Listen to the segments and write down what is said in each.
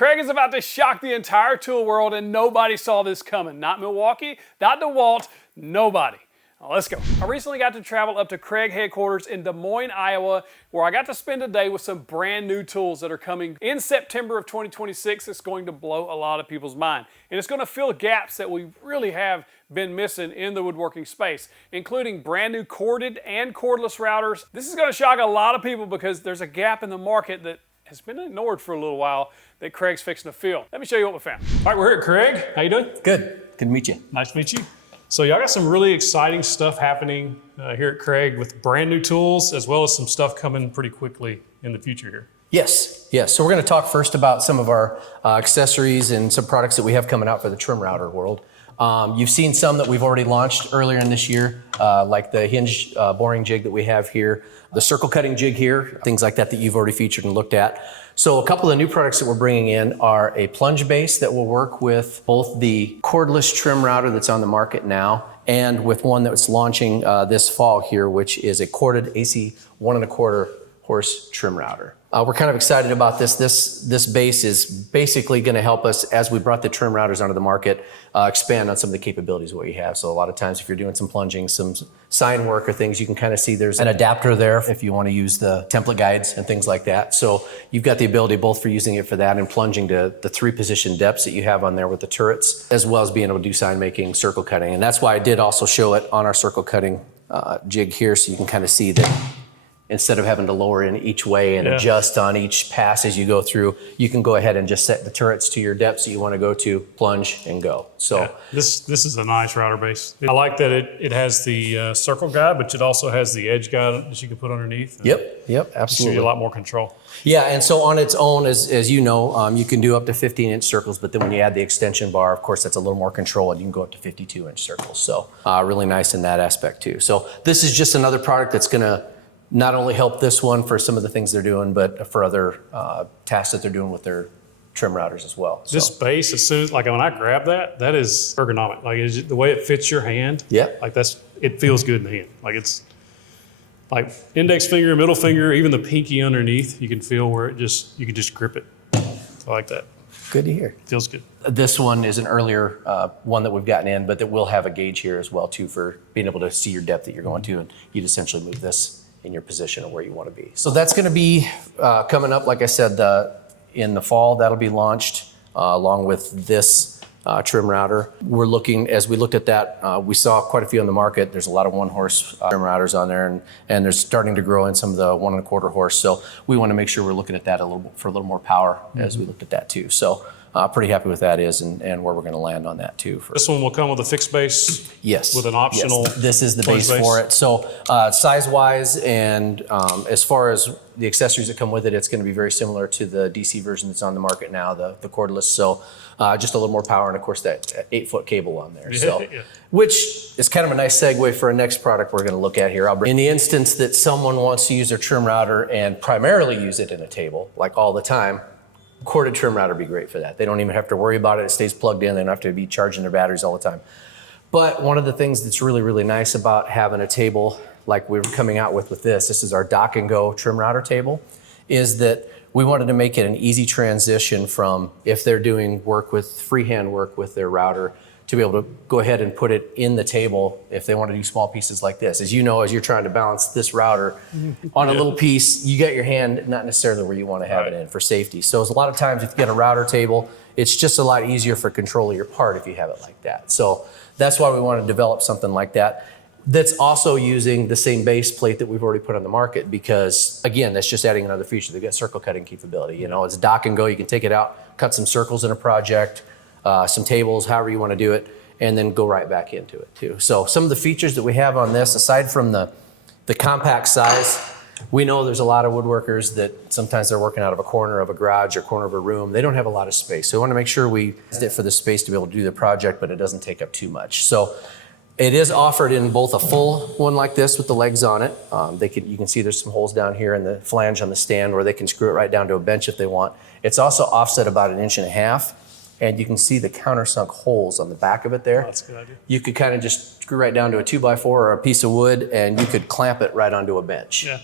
Kreg is about to shock the entire tool world, and nobody saw this coming. Not Milwaukee, not DeWalt, nobody. Now, let's go. I recently got to travel up to Kreg headquarters in Des Moines, Iowa, where I got to spend a day with some brand new tools that are coming in September of 2026. It's going to blow a lot of people's mind. And it's going to fill gaps that we really have been missing in the woodworking space, including brand new corded and cordless routers. This is going to shock a lot of people because there's a gap in the market that has been ignored for a little while that Kreg's fixing to fill. Let me show you what we found. All right, we're here at Kreg. How you doing? Good. Good to meet you. Nice to meet you. So y'all got some really exciting stuff happening here at Kreg with brand new tools, as well as some stuff coming pretty quickly in the future here. Yes. So we're going to talk first about some of our accessories and some products that we have coming out for the trim router world. You've seen some that we've already launched earlier in this year, like the hinge boring jig that we have here, the circle cutting jig here, things like that you've already featured and looked at. So a couple of new products that we're bringing in are a plunge base that will work with both the cordless trim router that's on the market now and with one that's launching this fall here, which is a corded AC 1.25 horse trim router. We're kind of excited about this. This base is basically going to help us, as we brought the trim routers onto the market, expand on some of the capabilities of what you have. So a lot of times if you're doing some plunging, some sign work or things, you can kind of see there's an adapter there if you want to use the template guides and things like that. So you've got the ability both for using it for that and plunging to the 3-position depths that you have on there with the turrets, as well as being able to do sign making, circle cutting. And that's why I did also show it on our circle cutting jig here, so you can kind of see that instead of having to lower in each way and adjust on each pass as you go through, you can go ahead and just set the turrets to your depths that you want to go to, plunge and go. So this is a nice router base. I like that it has the circle guide, but it also has the edge guide that you can put underneath. Yep, absolutely. Gives you a lot more control. Yeah, and so on its own, as you know, you can do up to 15-inch circles, but then when you add the extension bar, of course, that's a little more control, and you can go up to 52-inch circles. So really nice in that aspect too. So this is just another product that's going to not only help this one for some of the things they're doing, but for other tasks that they're doing with their trim routers as well. This base, as soon as, like when I grab that is ergonomic. Like the way it fits your hand. Yeah. Like it feels good in the hand. Like it's like index finger, middle finger, even the pinky underneath, you can feel where you can just grip it. I like that. Good to hear. Feels good. This one is an earlier one that we've gotten in, but that will have a gauge here as well too for being able to see your depth that you're going to, and you'd essentially move this in your position of where you want to be. So that's going to be coming up, like I said, in the fall. That'll be launched along with this trim router. We're looking, as we looked at that, we saw quite a few on the market. There's a lot of 1-horse trim routers on there, and they're starting to grow in some of the 1.25 horse. So we want to make sure we're looking at that for a little more power as we looked at that too. So pretty happy with that and where we're going to land on that too. This one will come with a fixed base? Yes. With an optional? Yes. This is the base for it. So size-wise and as far as the accessories that come with it, it's going to be very similar to the DC version that's on the market now, the cordless. So just a little more power and of course that 8-foot cable on there. So, which is kind of a nice segue for a next product we're going to look at here. In the instance that someone wants to use their trim router and primarily use it in a table, like all the time, corded trim router would be great for that. They don't even have to worry about it. It stays plugged in. They don't have to be charging their batteries all the time. But one of the things that's really, really nice about having a table like we're coming out with this is our dock and go trim router table, is that we wanted to make it an easy transition from if they're doing freehand work with their router to be able to go ahead and put it in the table if they want to do small pieces like this. As you know, as you're trying to balance this router on a little piece, you got your hand not necessarily where you want to have it in for safety. So a lot of times if you get a router table, it's just a lot easier for control of your part if you have it like that. So that's why we want to develop something like that. That's also using the same base plate that we've already put on the market, because again, that's just adding another feature. They've got circle cutting capability. You know, it's dock and go. You can take it out, cut some circles in a project, some tables, however you want to do it, and then go right back into it too. So some of the features that we have on this, aside from the compact size, we know there's a lot of woodworkers that sometimes they're working out of a corner of a garage or corner of a room. They don't have a lot of space. So we want to make sure we use it for the space to be able to do the project, but it doesn't take up too much. So it is offered in both a full one like this with the legs on it. You can see there's some holes down here in the flange on the stand where they can screw it right down to a bench if they want. It's also offset about 1.5 inches. And you can see the countersunk holes on the back of it there. Oh, that's a good idea. You could kind of just screw right down to a 2x4 or a piece of wood, and you could clamp it right onto a bench. Yeah.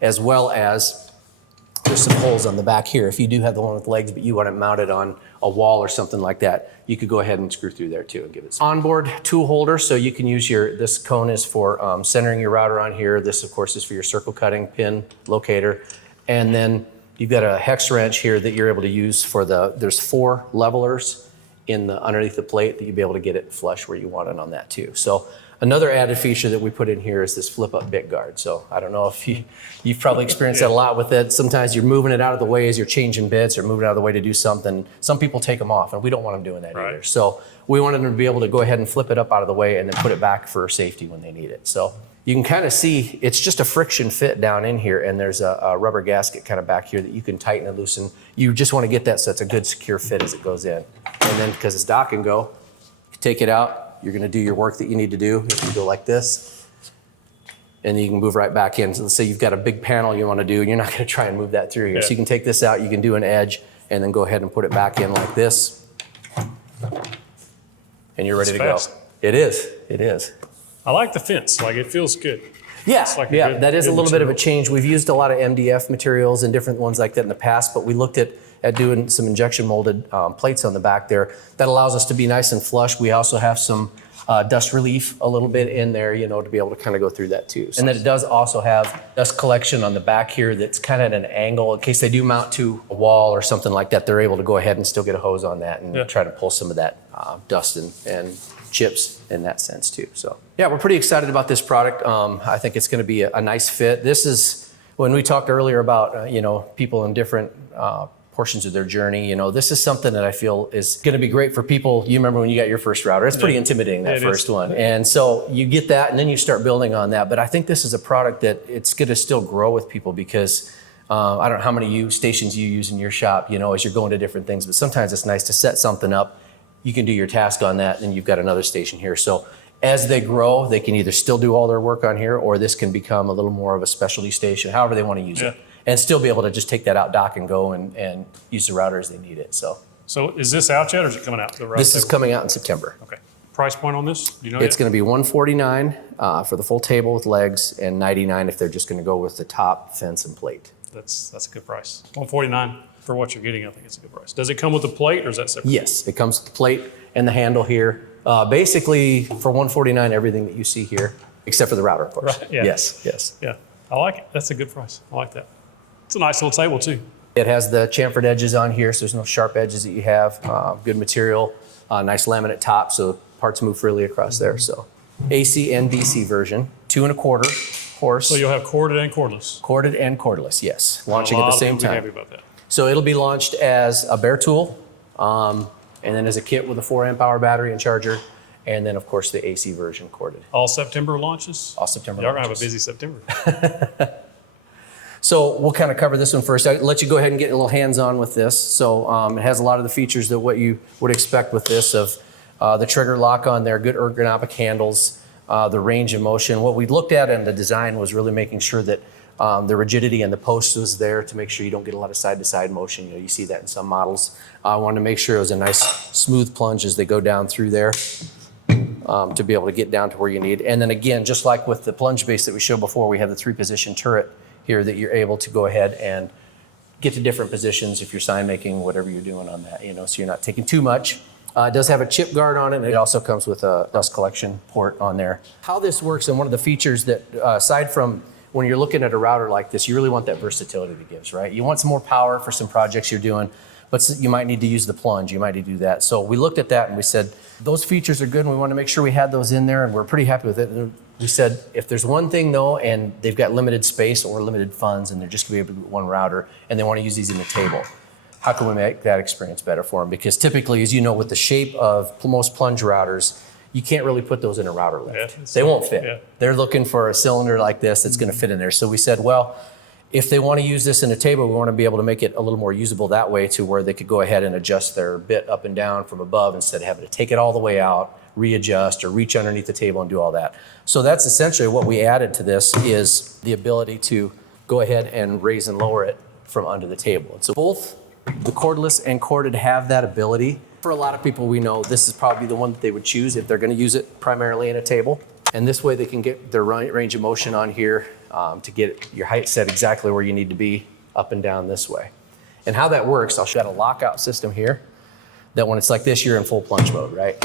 As well as there's some holes on the back here. If you do have the one with legs, but you want it mounted on a wall or something like that, you could go ahead and screw through there too and give it some. Onboard tool holder, so you can use this cone is for centering your router on here. This, of course, is for your circle cutting pin locator. And then you've got a hex wrench here that you're able to use for there's 4 levelers underneath the plate that you'll be able to get it flush where you want it on that too. So another added feature that we put in here is this flip up bit guard. So I don't know if you've probably experienced that a lot with it. Sometimes you're moving it out of the way as you're changing bits or moving out of the way to do something. Some people take them off and we don't want them doing that either. So we wanted them to be able to go ahead and flip it up out of the way and then put it back for safety when they need it. So you can kind of see it's just a friction fit down in here, and there's a rubber gasket kind of back here that you can tighten and loosen. You just want to get that so it's a good secure fit as it goes in. And then because it's dock and go, you take it out, you're going to do your work that you need to do. If you go like this, and you can move right back in. So let's say you've got a big panel you want to do, and you're not going to try and move that through here. Yeah. So you can take this out, you can do an edge, and then go ahead and put it back in like this. And you're ready to go. It is. It is. I like the fence. Like, it feels good. Yeah, It's like that is a little bit of a material. change. We've used a lot of MDF materials and different ones like that in the past, but we looked at doing some injection molded plates on the back there. That allows us to be nice and flush. We also have some dust relief a little bit in there, to be able to kind of go through that too. And then it does also have dust collection on the back here that's kind of at an angle in case they do mount to a wall or something like that. They're able to go ahead and still get a hose on that and try to pull some of that dust and chips in that sense too. So yeah, we're pretty excited about this product. I think it's going to be a nice fit. This is when we talked earlier about people in different portions of their journey. This is something that I feel is going to be great for people. You remember when you got your first router? It's pretty intimidating, that first one. And so you get that and then you start building on that. But I think this is a product that it's going to still grow with people because I don't know how many stations you use in your shop, as you're going to different things. But sometimes it's nice to set something up. You can do your task on that and you've got another station here. So as they grow, they can either still do all their work on here or this can become a little more of a specialty station, however they want to use it. And still be able to just take that out, dock and go and use the router as they need it. So is this out yet or is it coming out? This is coming out in September. Okay. Price point on this? Do you know It's going to be $149 for the full table with legs and $99 if they're just going to go with the top, fence, and plate. That's a good price. $149 for what you're getting. I think it's a good price. Does it come with a plate or is that separate? Yes, it comes with the plate and the handle here. Basically, for $149, everything that you see here, except for the router, of course. Right, yeah. Yes. Yeah, I like it. That's a good price. I like that. It's a nice little table too. It has the chamfered edges on here, so there's no sharp edges that you have. Good material, nice laminate top, so parts move freely across there. So AC and DC version, 2.25 horse. So you'll have corded and cordless. Corded and cordless, yes. Launching at the same time. Happy about that. So it'll be launched as a bare tool, and then as a kit with a 4-amp hour battery and charger, and then of course the AC version corded. All September launches? All September Y'all launches. gonna have a busy September. So we'll kind of cover this one first. I'll let you go ahead and get a little hands-on with this. So it has a lot of the features that what you would expect with this of the trigger lock on there, good ergonomic handles, the range of motion. What we looked at in the design was really making sure that the rigidity and the post was there to make sure you don't get a lot of side-to-side motion. You see that in some models. I wanted to make sure it was a nice smooth plunge as they go down through there to be able to get down to where you need. And then again, just like with the plunge base that we showed before, we have the 3-position turret here that you're able to go ahead and get to different positions if you're sign making, whatever you're doing on that, so you're not taking too much. It does have a chip guard on it, and it also comes with a dust collection port on there. How this works, and one of the features that, aside from when you're looking at a router like this, you really want that versatility that it gives, right? You want some more power for some projects you're doing, but you might need to use the plunge, you might need to do that. So we looked at that and we said, those features are good and we want to make sure we had those in there and we're pretty happy with it. And we said, if there's one thing though, and they've got limited space or limited funds and they're just gonna be able to do one router and they want to use these in the table, how can we make that experience better for them? Because typically, as you know, with the shape of most plunge routers, you can't really put those in a router lift. Yeah, they won't fit. Yeah. They're looking for a cylinder like this that's gonna fit in there. So we said, well, if they want to use this in a table, we want to be able to make it a little more usable that way to where they could go ahead and adjust their bit up and down from above instead of having to take it all the way out, readjust, or reach underneath the table and do all that. So that's essentially what we added to this is the ability to go ahead and raise and lower it from under the table. And so both the cordless and corded have that ability. For a lot of people we know, this is probably the one that they would choose if they're going to use it primarily in a table. And this way they can get their range of motion on here to get your height set exactly where you need to be up and down this way. And how that works, I'll show you a lockout system here, that when it's like this, you're in full plunge mode, right?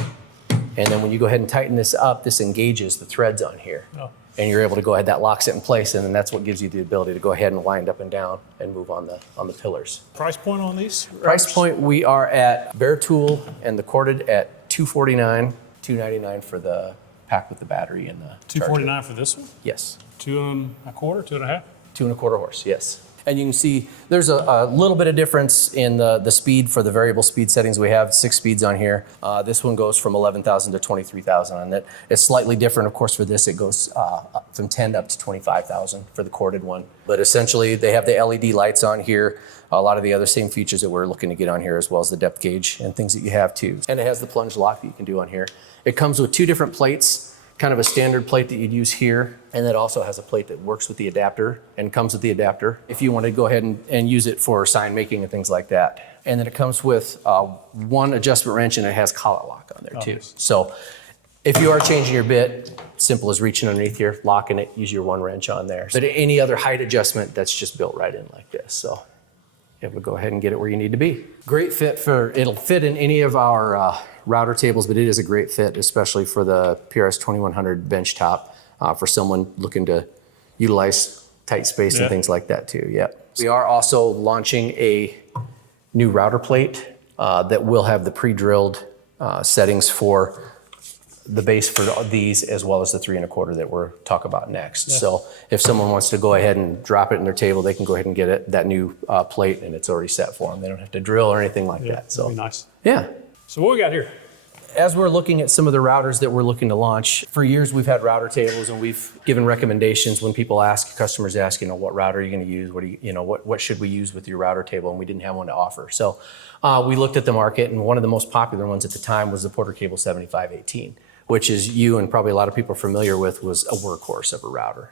And then when you go ahead and tighten this up, this engages the threads on here. Oh. And you're able to go ahead, that locks it in place, and then that's what gives you the ability to go ahead and wind up and down and move on the pillars. Price point on these? Price point, we are at bare tool and the corded at $249, $299 for the pack with the battery and the charger. $249 for this one? Yes. 2 1/4, 2 1/2? 2 1/4 horse, yes. And you can see there's a little bit of difference in the speed for the variable speed settings. We have 6 speeds on here. This one goes from 11,000 to 23,000 on it. It's slightly different, of course, for this. It goes from 10 up to 25,000 for the corded one. But essentially, they have the LED lights on here. A lot of the other same features that we're looking to get on here, as well as the depth gauge and things that you have too. And it has the plunge lock that you can do on here. It comes with 2 different plates. Kind of a standard plate that you'd use here, and it also has a plate that works with the adapter and comes with the adapter if you want to go ahead and use it for sign making and things like that. And then it comes with 1 adjustment wrench, and it has collet lock on there too. Nice. So if you are changing your bit, simple as reaching underneath here, locking it, use your 1 wrench on there. But any other height adjustment, that's just built right in like this. So you're able to go ahead and get it where you need to be. Great fit it'll fit in any of our router tables, but it is a great fit, especially for the PRS 2100 bench top, for someone looking to utilize tight space and things like that too. Yeah. We are also launching a new router plate that will have the pre-drilled settings for the base for these, as well as the 3 1/4 that we're talking about next. Yeah. So if someone wants to go ahead and drop it in their table, they can go ahead and get that new plate, and it's already set for them. They don't have to drill or anything like that. So That'd be nice. yeah. So what we got here? As we're looking at some of the routers that we're looking to launch, for years we've had router tables, and we've given recommendations when people ask, customers ask, what router are you going to use? What should we use with your router table? And we didn't have one to offer. So we looked at the market, and one of the most popular ones at the time was the Porter Cable 7518, which is you and probably a lot of people are familiar with, was a workhorse of a router.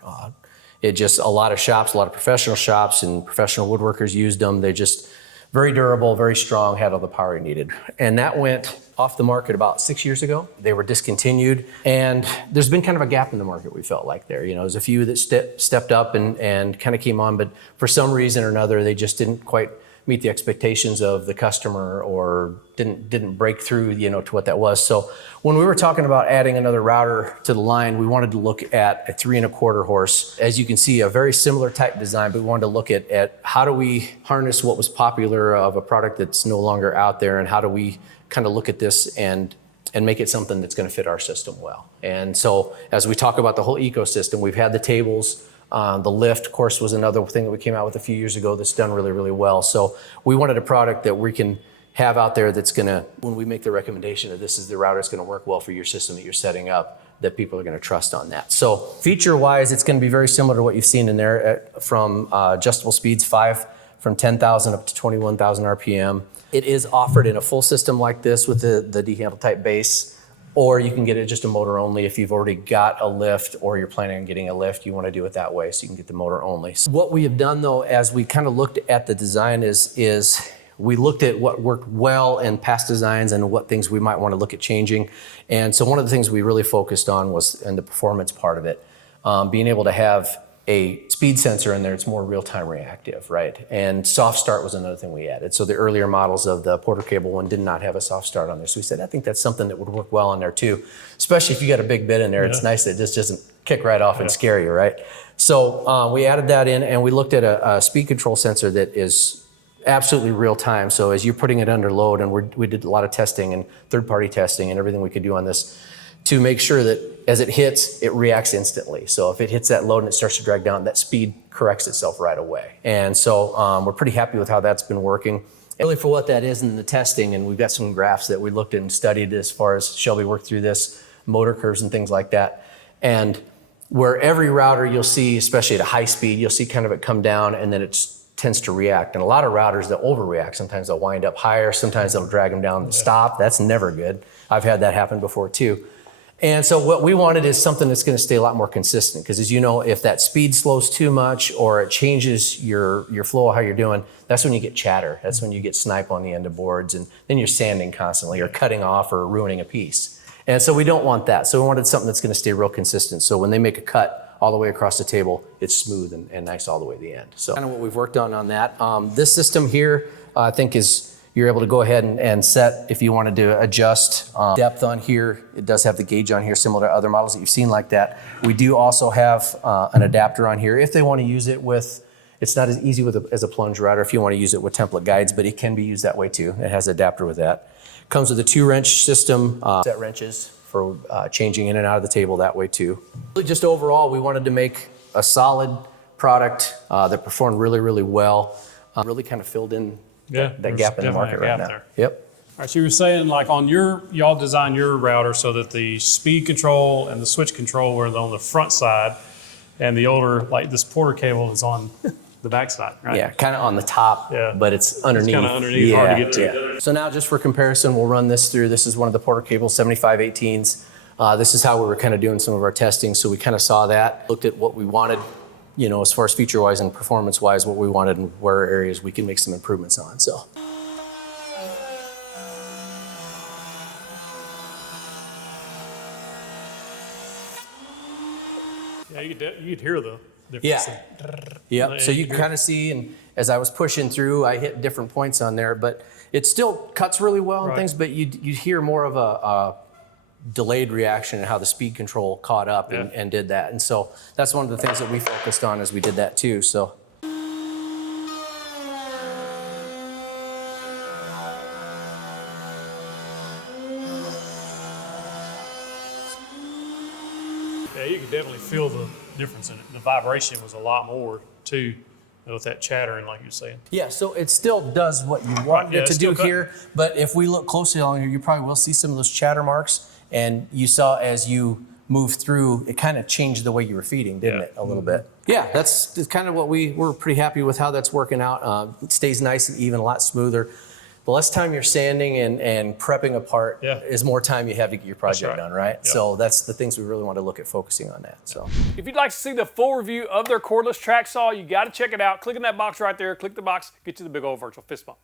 A lot of shops, a lot of professional shops and professional woodworkers used them. They just very durable, very strong, had all the power you needed. And that went off the market about 6 years ago. They were discontinued, and there's been kind of a gap in the market, we felt like there. There's a few that stepped up and kind of came on, but for some reason or another, they just didn't quite meet the expectations of the customer, or didn't break through, to what that was. So when we were talking about adding another router to the line, we wanted to look at a 3 1/4 horse. As you can see, a very similar type design, but we wanted to look at how do we harness what was popular of a product that's no longer out there, and how do we kind of look at this and make it something that's going to fit our system well. And so as we talk about the whole ecosystem, we've had the tables. The lift, of course, was another thing that we came out with a few years ago that's done really, really well. So we wanted a product that we can have out there that's going to, when we make the recommendation that this is the router that's going to work well for your system that you're setting up, that people are going to trust on that. So feature-wise, it's going to be very similar to what you've seen in there from adjustable speeds, 5 from 10,000 up to 21,000 RPM. It is offered in a full system like this with the D-handle type base. Or you can get it just a motor only if you've already got a lift, or you're planning on getting a lift, you want to do it that way, so you can get the motor only. So what we have done though, as we kind of looked at the design is we looked at what worked well in past designs and what things we might want to look at changing. And so one of the things we really focused on was in the performance part of it, being able to have a speed sensor in there. It's more real-time reactive, right? And soft start was another thing we added. So the earlier models of the Porter Cable one did not have a soft start on there. So we said, I think that's something that would work well on there too, especially if you got a big bit in there. It's nice that it just doesn't kick right off and scare you, right? So we added that in, and we looked at a speed control sensor that is absolutely real time. So as you're putting it under load, and we did a lot of testing and third-party testing and everything we could do on this, to make sure that as it hits, it reacts instantly. So if it hits that load and it starts to drag down, that speed corrects itself right away. And so we're pretty happy with how that's been working. Really for what that is in the testing, and we've got some graphs that we looked at and studied as far as Shelby worked through this, motor curves and things like that. And where every router you'll see, especially at a high speed, you'll see kind of it come down, and then it tends to react. And a lot of routers, they'll overreact. Sometimes they'll wind up higher, sometimes they'll drag them down and stop. That's never good. I've had that happen before too. And so what we wanted is something that's going to stay a lot more consistent, because as you know, if that speed slows too much or it changes your flow of how you're doing, that's when you get chatter. That's when you get snipe on the end of boards, and then you're sanding constantly or cutting off or ruining a piece. And so we don't want that. So we wanted something that's going to stay real consistent. So when they make a cut all the way across the table, it's smooth and nice all the way to the end. So kind of what we've worked on that. This system here, I think you're able to go ahead and set if you wanted to adjust depth on here. It does have the gauge on here, similar to other models that you've seen like that. We do also have an adapter on here if they want to use it with. It's not as easy as a plunge router if you want to use it with template guides, but it can be used that way too. It has an adapter with that. Comes with a 2-wrench system, set wrenches for changing in and out of the table that way too. Really just overall, we wanted to make a solid product that performed really, really well. Really kind of filled in that gap in the market right now. Yep. All right, so you were saying like on y'all designed your router so that the speed control and the switch control were on the front side, and the older, like this Porter cable is on the back side, right? Yeah, kind of on the top, but it's underneath. It's kind of underneath, hard to get to. Yeah. So now just for comparison, we'll run this through. This is one of the Porter cables, 7518s. This is how we were kind of doing some of our testing. So we kind of saw that, looked at what we wanted, you know, as far as feature-wise and performance-wise, what we wanted and where areas we can make some improvements on, so. Yeah, you could hear the difference. Yeah. Yep. So you can kind of see, and as I was pushing through, I hit different points on there, but it still cuts really well and things, but you hear more of a delayed reaction and how the speed control caught up and did that. And so that's one of the things that we focused on as we did that too. So. Yeah, you could definitely feel the difference in it. The vibration was a lot more too, with that chattering, like you're saying. Yeah, so it still does what you want it to do here, but if we look closely on here, you probably will see some of those chatter marks, and you saw as you moved through, it kind of changed the way you were feeding, didn't it, a little bit? Yeah, that's kind of what we're pretty happy with how that's working out. It stays nice and even, a lot smoother. The less time you're sanding and prepping a part is more time you have to get your project done, right? Yep. So that's the things we really want to look at focusing on that. So if you'd like to see the full review of their cordless track saw, you got to check it out. Click on that box right there. Click the box, get you the big old virtual fist bump.